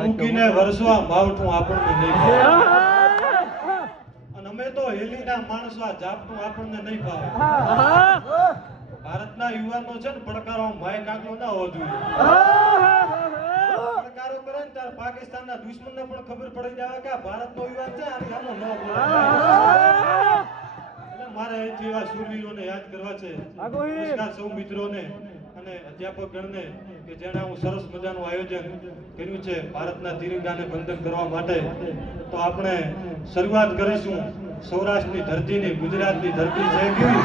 મૂકીને વરસવા માવઠું આપણને નહીં ભાવે અને અમે તો હેલીના માણસો આ ઝાપટું આપણને નહીં ભાવે ભારતના યુવાનો છે ને પડકારો માય કાંકલો ના હોવો જોઈએ પડકારો કરે ને ત્યારે પાકિસ્તાનના દુશ્મનને પણ ખબર પડી જાય કે આ ભારતનો યુવાન છે આની સામે ન બોલે એટલે મારે અહીંથી એવા શૂરવીરોને યાદ કરવા છે નમસ્કાર સૌ મિત્રોને અને અધ્યાપક ગણને કે જેણે હું સરસ મજાનું આયોજન કર્યું છે ભારતના તિરંગાને વંદન કરવા માટે તો આપણે શરૂઆત કરીશું સૌરાષ્ટ્રની ધરતીની ગુજરાતની ધરતી છે કેવી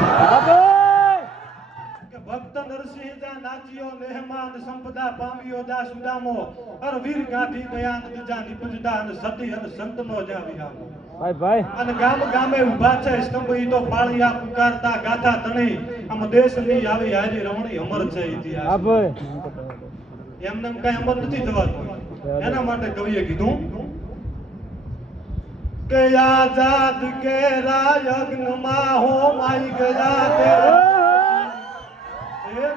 કે ભક્ત નરસિંહ જા નાચ્યો મહેમાન સંપદા પામ્યો જા સુદામો અર વીર ગાંધી દયાન દીજા નિપજતા અને સતી અને સંતનો જા વિરામો ભાઈ અને ગામ ગામે ઊભા છે સ્તંભ ઈ તો પાળિયા પુકારતા ગાથા તણી આમ દેશની આવી હારી રમણી અમર છે ઇતિહાસ હા ભાઈ એમને કઈ અમર નથી થવાતું એના માટે કવિએ કીધું કે આઝાદ કે રાયગ્નમાં હો માઈ ગયા તે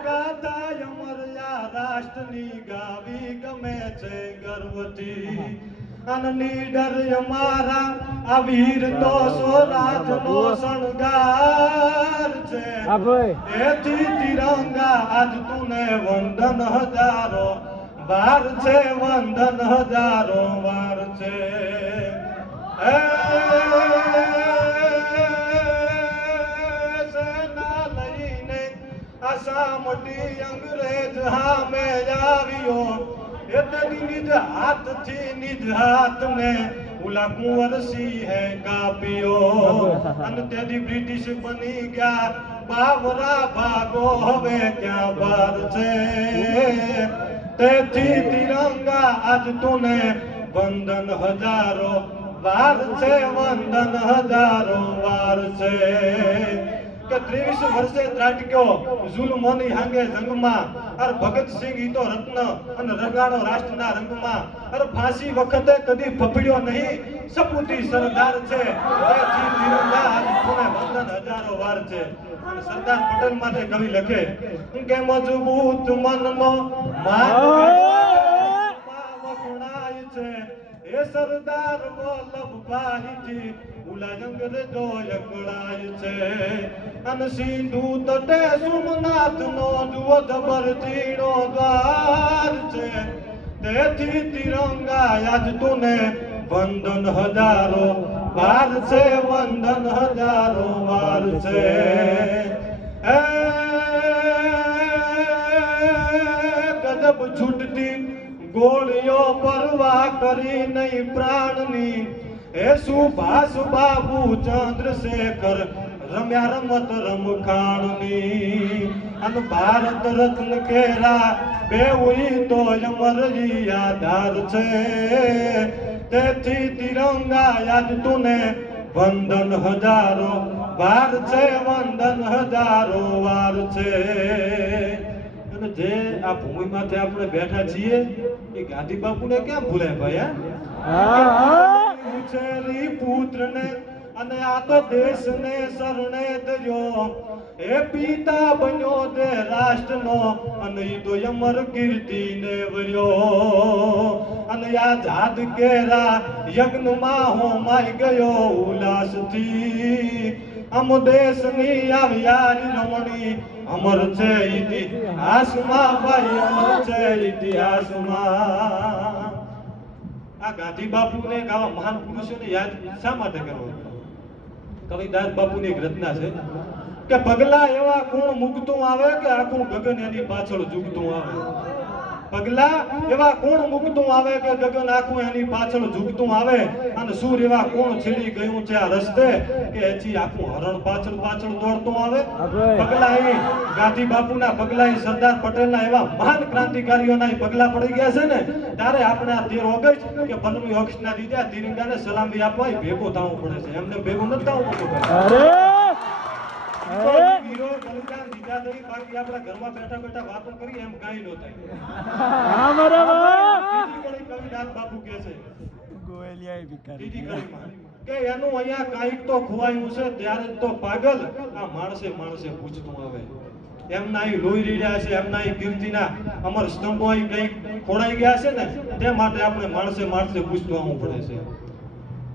ગાથા અમર યા રાષ્ટ્રની ગાવી ગમે છે ગર્વથી અનનીડર અમારા આ વીર તો સ્વરાજનો શણગાર છે એથી તિરંગા આજ તુને વંદન હજારો વાર છે વંદન હજારો વાર છે સેના લઈને આસામટી અંગ્રેજ હામે આવ્યો એતની નિજ હાથથી નિજ હાથને ઉલા કુંવરસી હે કાપ્યો અને તેથી બ્રિટિશ બની ગયા બાવરા ભાગો હવે ક્યાં બાર છે તેથી તિરંગા આજ તુને વંદન હજારો વાર છે વંદન હજારો વાર છે કે 23 વર્ષે ત્રાટક્યો જુલ્મોની હાંગે જંગમાં અર ભગતસિંહ ઈ તો રત્ન અને રંગાણો રાષ્ટ્રના રંગમાં અર ફાંસી વખતે કદી ફફડ્યો નહીં સપૂતી સરદાર છે એ જી તિરંગા આજ તુને વંદન હજારો વાર છે અને સરદાર પટેલ માટે કવિ લખે કે મજબૂત મનનો વખણાય છે એ સરદાર વલ્લભભાઈજી ઉલા અંગ્રેજો એકળાય છે અને સિંધુ તટે સોમનાથનો જુઓ જબર ઝીણો દ્વાર છે તેથી તિરંગા આજ તુને વંદન હજારો વાર છે વંદન હજારો વાર છે ગજબ છૂટતી ગોળીઓ પરવા કરી નહીં પ્રાણની એ સુભાષ બાબુ ચંદ્રશેખર રમ્યા રમત રમખાણની અને ભારત રત્ન કેરા બેઉઈ તો અમર આધાર છે તેથી તિરંગા યાદ તુને વંદન હજારો વાર છે વંદન હજારો વાર છે અને જે આ ભૂમિમાંથી આપણે બેઠા છીએ એ ગાંધી બાપુને ક્યાં ભૂલાય ભાઈ ઉછેરી પુત્રને અને આ તો દેશને શરણે ધર્યો એ પિતા બન્યો તે રાષ્ટ્રનો અને ઈ તો અમર કીર્તિને વર્યો અને આ જાદ કેરા યજ્ઞમાં હોમાઈ ગયો ઉલ્લાસથી અમ દેશની આવી યારી રમણી અમર છે ઇતિહાસમાં ભાઈ અમર છે ઇતિહાસમાં આ ગાંધી બાપુને આવા મહાન પુરુષોને યાદ શા માટે કરવો કવિદાસ બાપુની એક રચના છે કે પગલા એવા કોણ મૂકતું આવે કે આખું ગગન એની પાછળ ઝૂકતું આવે પગલા એવા કોણ મૂકતું આવે કે ગગન આખું એની પાછળ ઝૂકતું આવે અને સૂર એવા કોણ છેડી ગયું છે આ રસ્તે કે એથી આખું હરણ પાછળ પાછળ દોડતું આવે પગલા એ ગાંધી બાપુના પગલા એ સરદાર પટેલના એવા મહાન ક્રાંતિકારીઓના પગલા પડી ગયા છે ને ત્યારે આપણે આ 13 ઓગસ્ટ કે 15મી ઓગસ્ટના દીધા તિરંગાને સલામી આપવા ભેગો થવું પડે છે એમને ભેગું નથી થવું પડતું વીરો બલિદાન દીધા તરી બાકી આપણા ઘરમાં બેઠા બેઠા વાતો કરી એમ કાઈ નો થાય હા બરાબર કવિદાસ બાપુ કહે છે ગોયલિયા ભિખારી કડીમાં કે એનું અહીંયા કાઈક તો ખોવાયું છે ત્યારે તો પાગલ આ માણસે પૂછતું આવે એમના અહીં લોહી રીડ્યા છે, એમના અહીં કીર્તિના અમર સ્તંભો અહીં કંઈક ખોડાઈ ગયા છે ને તે માટે આપણે માણસે પૂછતું આવવું પડે છે.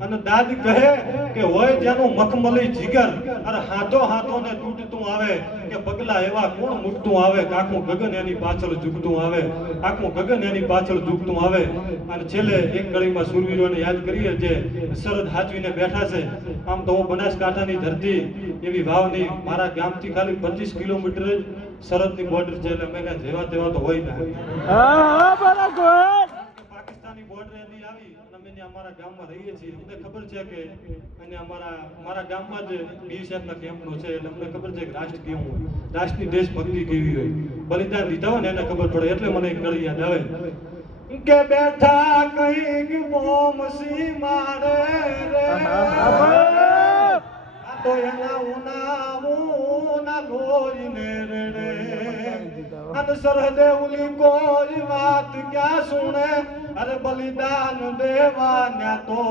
અને દાદ કહે કે હોય જેનું મખમલી જીગર અરે હાથો ને તૂટતું આવે કે પગલા એવા કોણ મૂકતું આવે કે આખું ગગન એની પાછળ ઝૂકતું આવે, આખું ગગન એની પાછળ ઝૂકતું આવે. અને છેલ્લે એક કડીમાં શૂરવીરોને યાદ કરીએ જે સરહદ હાચવીને બેઠા છે. આમ તો હું બનાસકાંઠાની ધરતી એવી વાવની મારા ગામથી ખાલી 25 કિલોમીટર જ સરહદની બોર્ડર છે એટલે મેં જેવા તેવા તો હોય ના. પાકિસ્તાની બોર્ડર એની આવી અને અમે અમારા ગામમાં રહીએ છીએ. અમને ખબર છે કે અને મારા ગામમાં જ BSF ના કેમ્પનો છે એટલે અમને ખબર છે કે રાષ્ટ્ર કેવું હોય, રાષ્ટ્રની દેશભક્તિ કેવી હોય, બલિદાન દીધા હોય ને એને ખબર પડે. એટલે મને એક કડી યાદ આવે કે બેઠા કઈક મોમસી મારે રે આ તો એના ઉના લોહીને રે અને સરહદે ઉલી કોઈ વાત ક્યાં સુણે અરે બલિદાન દેવા ન્યા તો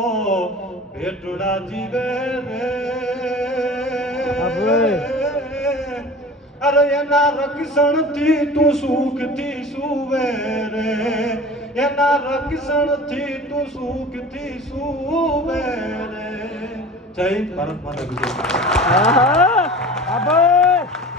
ભેટડા જીવે રે અરે એના રક્ષણથી તું સુખથી સુવે રે એના રક્ષણથી તું સુખથી સુવે રે. જય ભારત માતા.